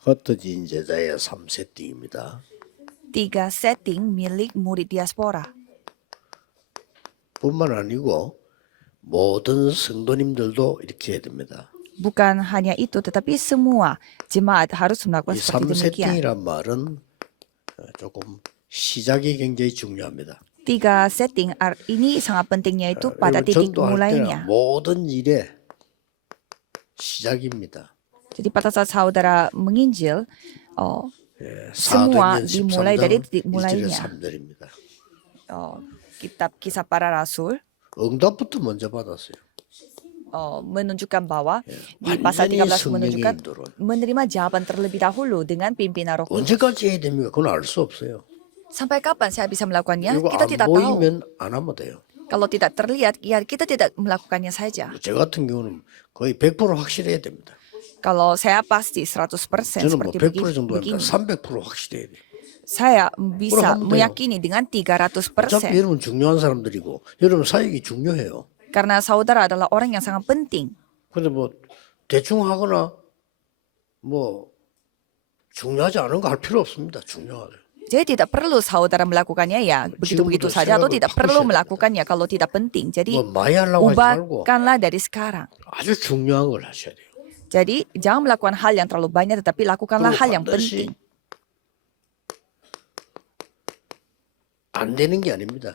흩어진 제자의 3세팅입니다. 3 setting milik murid diaspora. 뿐만 아니고 모든 성도님들도 이렇게 해야 됩니다. Bukan hanya itu, tetapi semua jemaat harus melakukan 이 seperti demikian. 3세팅이란 말은 조금 시작이 굉장히 중요합니다. 3 setting ini sangat pentingnya itu pada titik 전도할 때는 mulainya. 모든 일의 시작입니다. Jadi pada saat saudara menginjil, semua 사도행전 dimulai dari 13장 titik 1절에 mulainya. 3절입니다. Kitab Kisah Para Rasul 응답부터 먼저 받았어요. menunjukkan bahwa di pasal 완전히 13 menunjukkan 성령의 인도로. menerima jawaban terlebih dahulu dengan pimpinan Roh Kudus. 언제까지 해야 됩니까? 그건 알 수 없어요. Sampai kapan saya bisa melakukannya? 그리고 Kita 안 tidak tahu. 보이면 안 하면 돼요. Kalau tidak terlihat, ya kita tidak melakukannya saja. 저 같은 경우는 거의 100% 확실해야 됩니다. Kalau saya pasti 100% 저는 뭐 seperti 100% 정도 아니라 begini. 300% 확실해야 돼요. Saya bisa 하면 돼요. meyakini dengan 어차피 300%. 여러분 중요한 사람들이고 여러분 사역이 중요해요. Karena saudara adalah orang yang sangat penting. 근데 뭐 대충 하거나 뭐 중요하지 않은 거 할 필요 없습니다. 중요하죠. Jadi tidak perlu saudara melakukannya ya begitu-begitu 지금부터 saja atau 생각을 tidak perlu 바꾸셔야 melakukannya kalau tidak penting. Jadi 뭐 많이 하려고 하지 말고 ubahkanlah dari sekarang. 아주 중요한 걸 하셔야 돼요. Jadi jangan melakukan hal yang terlalu banyak tetapi lakukanlah 그리고 hal yang 반드시 penting. 안 되는 게 아닙니다.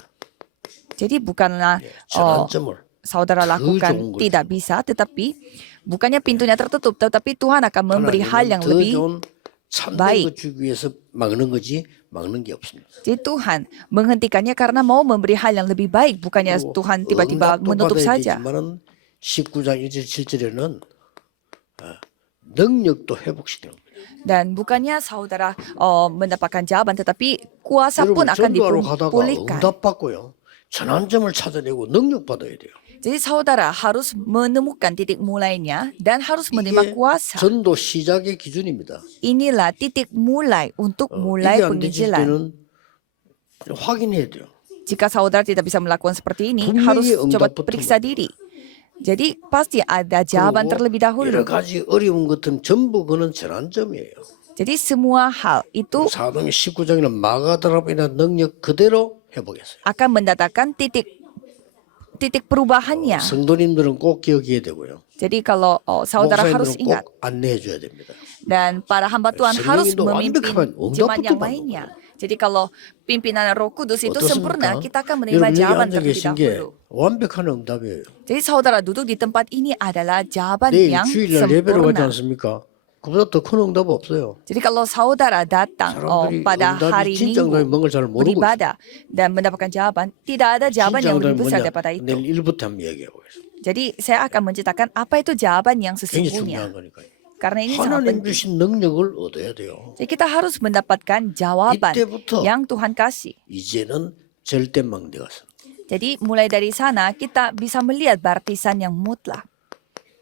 Jadi bukanlah 전환점을 saudara lakukan 좋은 걸 tidak bisa, tetapi bukannya pintunya tertutup, tetapi Tuhan akan memberi hal yang 더 lebih. 좋은 참된 baik. 거 주기 위해서 막는 거지 막는 게 없습니다. Jadi Tuhan menghentikannya karena mau memberi hal yang lebih baik, bukannya 그리고 Tuhan tiba-tiba 응답도 menutup 받아야 saja. 되지만은 19장 1절 7절에는 능력도 회복시키는 거예요. Dan bukannya saudara mendapatkan jawaban, tetapi kuasa pun 여러분 akan 전도하러 가다가 dipulihkan. 응답받고요. 전환점을 찾아내고 능력 받아야 돼요. Jadi saudara harus menemukan titik mulainya dan harus menerima 이게 kuasa. 전도 시작의 기준입니다. Inilah titik mulai untuk mulai 이게 안 되실 penginjilan. 때는 확인해야 돼요. Jika saudara tidak bisa melakukan seperti ini, 분명히 harus coba 응답부터 periksa diri. Jadi pasti ada jawaban terlebih 여러 dahulu. 가지 어려운 것은 전부 그는 전환점이에요. Jadi semua hal itu 사도행 19장에는 마가다락이나 능력 그대로 회복했어요. akan mendatangkan titik perubahannya. 성도님들은 꼭 기억해야 되고요. Jadi kalau saudara harus 목사님들은 ingat, 꼭 안내해 줘야 됩니다. dan para hamba Tuhan harus 성령님도 memimpin 완벽하면 jemaat 응답부터 yang 받는 lainnya. Jadi kalau pimpinan Roh Kudus itu sempurna, 어떻습니까? kita akan menerima 여러분 여기 jawaban 앉아 terlebih 계신 게 dahulu. 완벽한 응답이에요. Jadi saudara duduk di tempat ini adalah jawaban 내일 yang 주일날 예배로 가지 sempurna. 않습니까? 그보다 더 큰 응답 없어요. Jadi kalau saudara datang 사람들이 pada hari 응답이 진짜 응답이 Minggu 뭔걸 잘 모르고 있어요. beribadah dan mendapatkan jawaban, tidak ada jawaban 진짜 yang 응답이 lebih besar 뭐냐? daripada 내일 itu. 1부터 한번 얘기하고 있어요. Jadi saya akan menceritakan apa itu jawaban yang 굉장히 sesungguhnya. 중요한 거니까요. Karena ini sangat 하나님 penting. 주신 능력을 얻어야 돼요. Jadi kita harus mendapatkan jawaban 이때부터 yang Tuhan kasih. 이제는 절대망대 같습니다. Jadi mulai dari sana kita bisa melihat baptisan yang mutlak.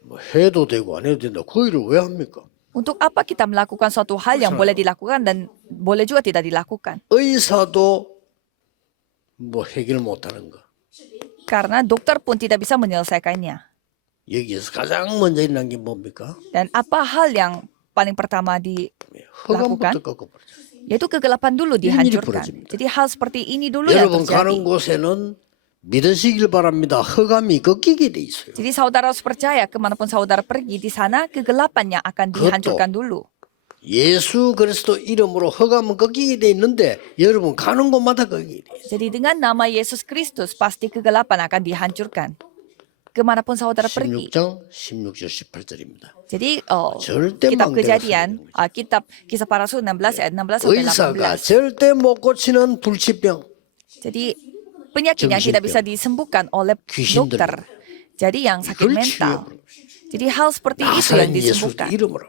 뭐 해도 되고 안 해도 된다. 그 일을 왜 합니까? Untuk apa kita melakukan suatu hal yang boleh dilakukan dan boleh juga tidak dilakukan? 의사도 뭐 해결 못하는 거. Karena dokter pun tidak bisa menyelesaikannya. 여기에서 가장 먼저 일어난 게 뭡니까? Dan apa hal yang paling pertama 허감부터 꺾어버리죠. yaitu kegelapan dulu 일이 dihancurkan. 벌어집니다. Jadi hal seperti ini dulu yang 여러분 가는 terjadi. 곳에는 믿으시길 바랍니다. 허감이 꺾이게 돼 있어요. Jadi saudara harus percaya kemanapun saudara pergi di sana kegelapan yang akan dihancurkan dulu. 예수 그리스도 이름으로 허감은 꺾이게 돼 있는데 여러분 가는 곳마다 꺾이게 돼 있어요. Jadi dengan nama Yesus Kristus pasti kegelapan akan dihancurkan. Kemanapun saudara pergi. 16장 16절 18절입니다. Jadi 절대 kitab 망대가 kejadian, kitab kisah para rasul 16 ayat 16 sampai 의사가 18. 절대 못 고치는 불치병. Jadi penyakit yang tidak bisa disembuhkan oleh 귀신들. dokter. Jadi yang sakit 이걸 mental. 치유해버립니다. Jadi hal seperti itu yang 나사렛 예수 disembuhkan. 이름으로.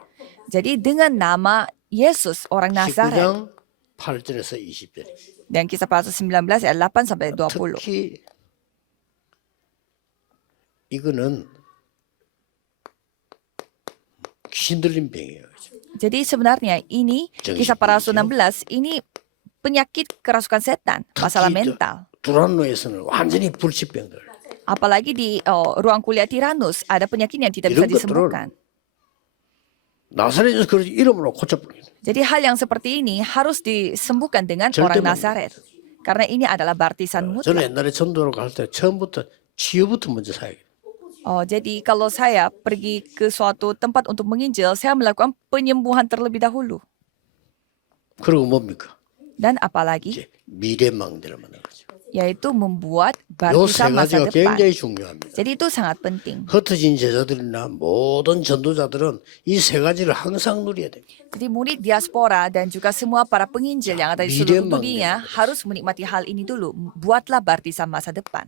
Jadi dengan nama Yesus orang Nazaret. 19장 8절에서 20절. Dan kisah para rasul 19 ayat 8 sampai 20. 특히 이거는 귀신 들린 병이에요. Jadi sebenarnya ini kisah para rasul 16 ini penyakit kerasukan setan, masalah mental. 두란노에서는 완전히 불치병들. Apalagi di ruang kuliah Tiranus ada penyakit yang tidak bisa 이런 것들을 disembuhkan. 나사렛 예수 그리스도 이름으로 고쳐버리는. Jadi hal yang seperti ini harus disembuhkan dengan 절대 orang Nazaret. Karena ini adalah baptisan 저는 mutlak. 옛날에 전도를 갈 때 처음부터 치유부터 먼저 사야. Oh, jadi kalau saya pergi ke suatu tempat untuk menginjil, saya melakukan penyembuhan terlebih dahulu. 그리고 뭡니까? Dan apalagi, 이제 미래망대를 만나는 거죠. yaitu membuat 요 세 baptisan masa 가지가 depan. 굉장히 중요합니다. Jadi itu sangat penting. 흩어진 제자들이나 모든 전도자들은 이 세 가지를 항상 누려야 됩니다. Jadi murid diaspora dan juga semua para penginjil yang ada di seluruh Miren dunia harus menikmati hal ini dulu. Buatlah baptisan masa depan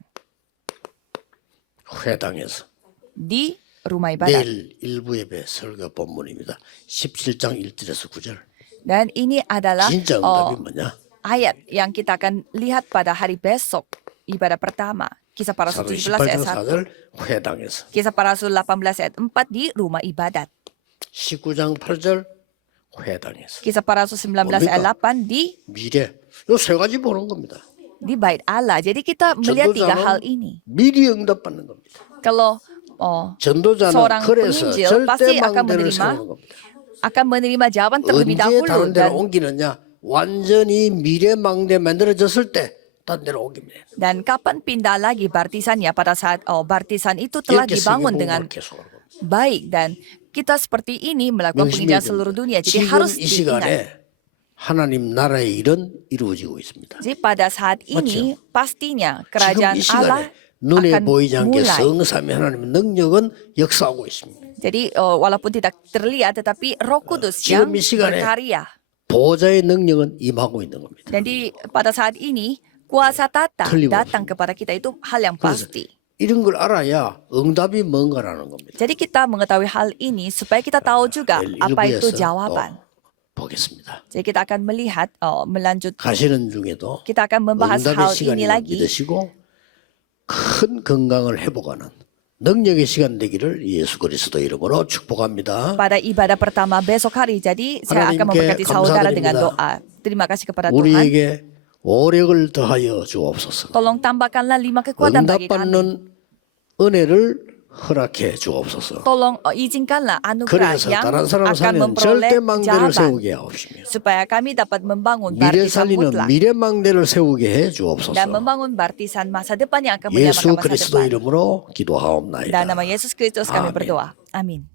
회당에서 di rumah ibadat. 내일 일부 예배 설교 본문입니다. 17장 1절에서 9절. Dan ini adalah 진짜 응답이 뭐냐? ayat yang kita akan lihat pada hari besok ibadah pertama. Kisah para Rasul 사도 17 ayat 18장 1. 4절 회당에서. Kisah para Rasul 18 ayat 4 di rumah ibadat. 19장 8절 회당에서. Kisah para Rasul 19 ayat 8 di 미래. 요 세 가지 보는 겁니다. bait Allah. Jadi kita melihat tiga hal 전도자는 ini. 미리 응답받는 겁니다. Kalau 전도자는 seorang 그래서 penginjil 절대 pasti akan 망대를 menerima 세우는 겁니다. akan menerima jawaban terlebih 언제 dahulu 다른 데로 dan 옮기느냐? 완전히 미래 망대 만들어졌을 때 다른 데로 옮깁니다. kapan pindah lagi baptisannya pada saat baptisan itu telah 이렇게 dibangun 세계복음을 dengan 계속하는 겁니다. baik dan kita seperti ini melakukan 명심해야 penginjilan 됩니다. seluruh dunia. Jadi 지금 harus 이 diingat. 시간에 하나님 나라의 일은 이루어지고 있습니다. Jadi pada saat ini pastinya 지금 kerajaan 이 Allah 시간에 눈에 akan 보이지 않게 mulai. 성삼위 하나님의 능력은 역사하고 있습니다. Jadi walaupun tidak terlihat tetapi Roh Kudus yang 지금 이 시간에 berkarya. 보호자의 능력은 임하고 있는 겁니다. Jadi pada saat ini kuasa tata 틀림없이. datang kepada kita itu hal yang 그래서 pasti. 이런 걸 알아야 응답이 뭔가라는 겁니다. Jadi kita mengetahui hal ini supaya kita tahu juga 내일 apa itu 일부에서 jawaban. 또 보겠습니다. Jadi kita akan melihat melanjut. 가시는 중에도 Kita akan membahas hal 응답의 ini 시간을 lagi. 믿으시고 큰 건강을 회복하는 능력의 시간 되기를 예수 그리스도 이름으로 축복합니다. Pada ibadah pertama besok hari. Jadi saya akan 하나님께 memberkati saudara dengan 감사드립니다. doa. Terima kasih kepada Tuhan. 우리에게 오력을 더하여 주옵소서. Tolong tambahkanlah 5 kekuatan bagi kami. 응답받는 은혜를 허락해 주옵소서. Tolong izinkanlah anugerah 그래서 yang 다른 사람 akan 살면 memperoleh 절대 망대를 jawaban 세우게 하옵시며 supaya kami dapat membangun 미래 baptisan 살리는 mutlak 미래 망대를 세우게 해 주옵소서. dan membangun baptisan masa depan yang akan 예수 menyamakan masa 그리스도 depan. 이름으로 Dan 기도하옵나이다. nama Yesus Kristus kami Amin. berdoa. Amin.